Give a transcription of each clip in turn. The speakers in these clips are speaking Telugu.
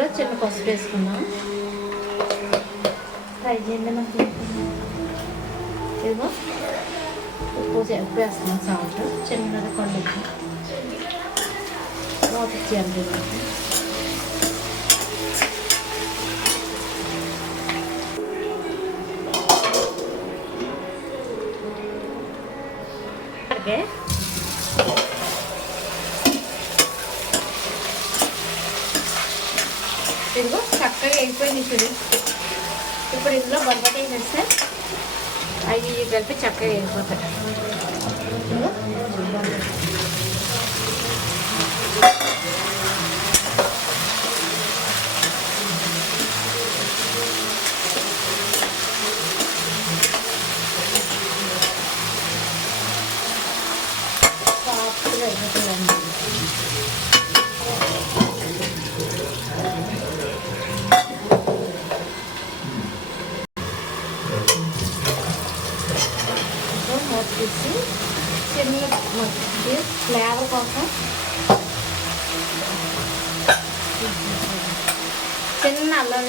ఇందులో చిన్న పసుపు వేసుకున్నాం. ఫ్రై చేయండి మనకి. ఇదిగో ఉప్పు వేస్తున్నాం, సాల్ట్ చిన్నది కొండ వాటర్ చేయాలి. ఓకే, ఇదిగో చక్కగా అయిపోయింది చూడు. ఇప్పుడు ఇందులో బొరబటి వేస్తే అవి కలిపి చక్కగా అయిపోతాయి. సాఫ్ట్గా అయిపోతుందండి. తీసి చిన్న ఫ్లేవర్ కోసం చిన్న అల్లం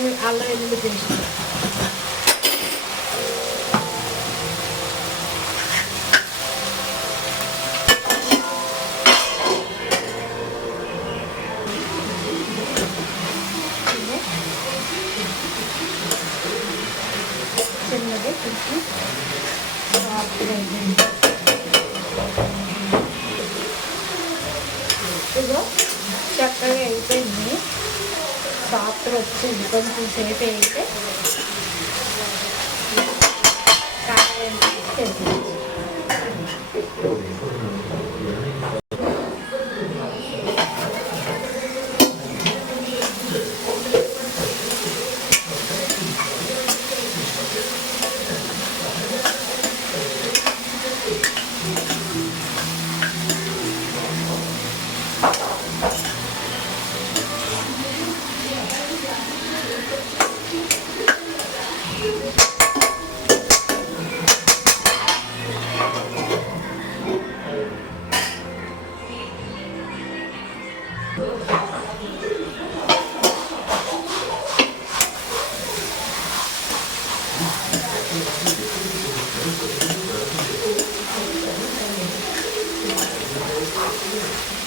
వెల్లుల్లి పేస్ట్ చిన్నది కొంచెం సాఫ్ట్గా అయిపోయింది. ఇదిగో చక్కగా అయిపోయింది, సాఫ్ట్గా వచ్చింది. కొంచెం సేపు అయితే కారం తెలిసింది.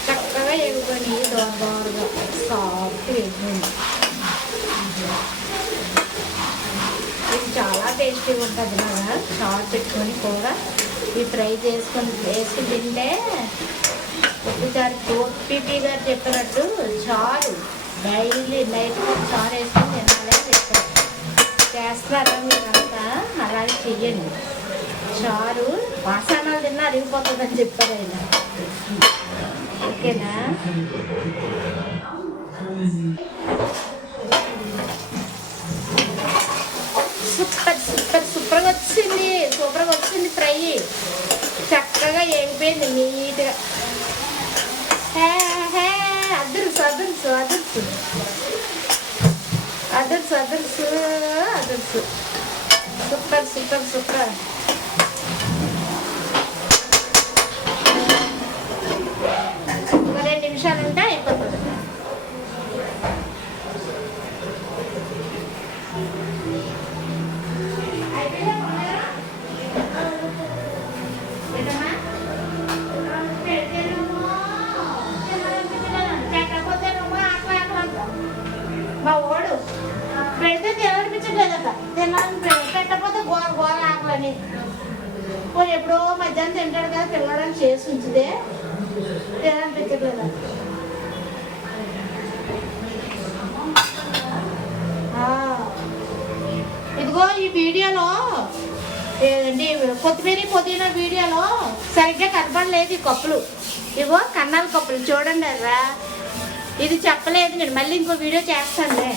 చక్కగా ఎగుకొని దోరగా సాఫ్ట్ ఎగుతుంది. ఇది చాలా టేస్టీగా ఉంటుంది కదా. చారు పెట్టుకొని కూడా ఇవి ఫ్రై వేసుకుని తింటే ఒకసారి ఓపీపీ గారు చెప్పినట్టు చారు డైలీ నైట్ చారు వేసుకొని తినాలని చెప్పారు. చేస్తారా మీరంతా? అలాగే చెయ్యండి. చారు వాసనాలు తిన్నా అరిగిపోతుందని చెప్పారు ఆయన. ఓకేనా? సూపర్గా వచ్చింది ఫ్రై. చక్కగా ఎగిపోయింది నీట్గా. Others others others others others others super super super. ఒక 2 నిమిషాలు ఉంటే అయిపోతుంది. మా ఓడు పెడితే తినాలనిపించట్లేదట. పెట్టకపోతే గోర ఆకలని. పోనీ ఎప్పుడో మధ్యాహ్నం తింటాడు కదా, పిల్లడానికి చేసి ఉంచితే తినాలనిపించట్లేదా? ఇదిగో ఈ వీడియోలో ఏంటి కొత్తిమీర పుదీనా వీడియోలో సరిగ్గా కనపడలేదు ఈ కప్పులు. ఇగో కన్నాల కప్పులు చూడండి. అర్రా ఇది చెప్పలేదు నేను. మళ్ళీ ఇంకో వీడియో చేస్తానులే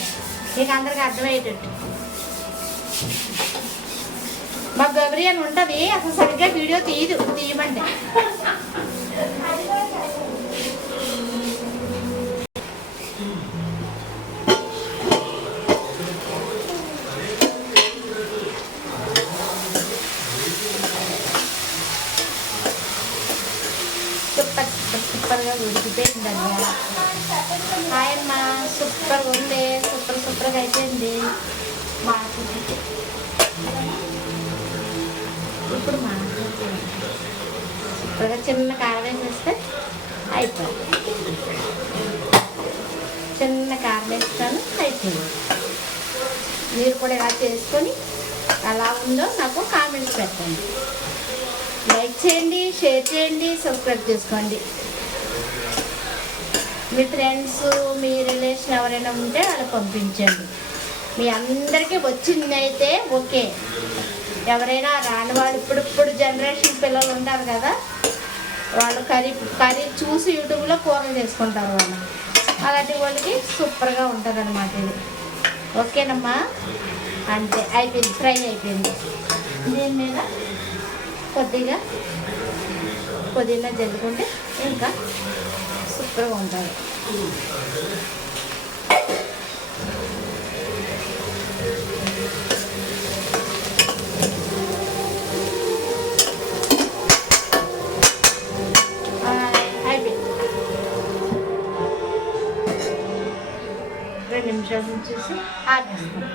మీకు అందరికి అర్థమయ్యేటట్టు. మా గౌరీ అని ఉంటుంది, అసలు సరిగ్గా వీడియో తీయమంటే. సూపర్గా ఉడికిపోయిందండి. హాయ్ అమ్మా, సూపర్గా ఉంది. సూపర్గా అయిపోయింది. ఇప్పుడు సూపర్గా చిన్న కారం వేసేస్తే అయిపోయింది. చిన్న కారం వేస్తాను, అయిపోయింది. మీరు కూడా ఇలా చేసుకొని ఎలా ఉందో నాకు కామెంట్స్ పెట్టండి. లైక్ చేయండి, షేర్ చేయండి, సబ్స్క్రైబ్ చేసుకోండి. మీ ఫ్రెండ్స్, మీ రిలేషన్ ఎవరైనా ఉంటే వాళ్ళకి పంపించండి. మీ అందరికీ వచ్చిందైతే ఓకే. ఎవరైనా రాని వాళ్ళు ఇప్పుడు జనరేషన్ పిల్లలు ఉంటారు కదా, వాళ్ళు కర్రీ చూసి యూట్యూబ్లో కూరలు చేసుకుంటారు. వాళ్ళు అలాంటి వాళ్ళకి సూపర్గా ఉంటుంది అన్నమాట ఇది. ఓకేనమ్మా, అంతే అయిపోయింది, ఫ్రై అయిపోయింది. దీని మీద కొద్దిగా పుదీనా జల్లుకుంటే ఇంకా సూపర్గా ఉంటుంది. అయిపోయింది. 2 నిమిషాలు చూసి ఆపేస్తాం.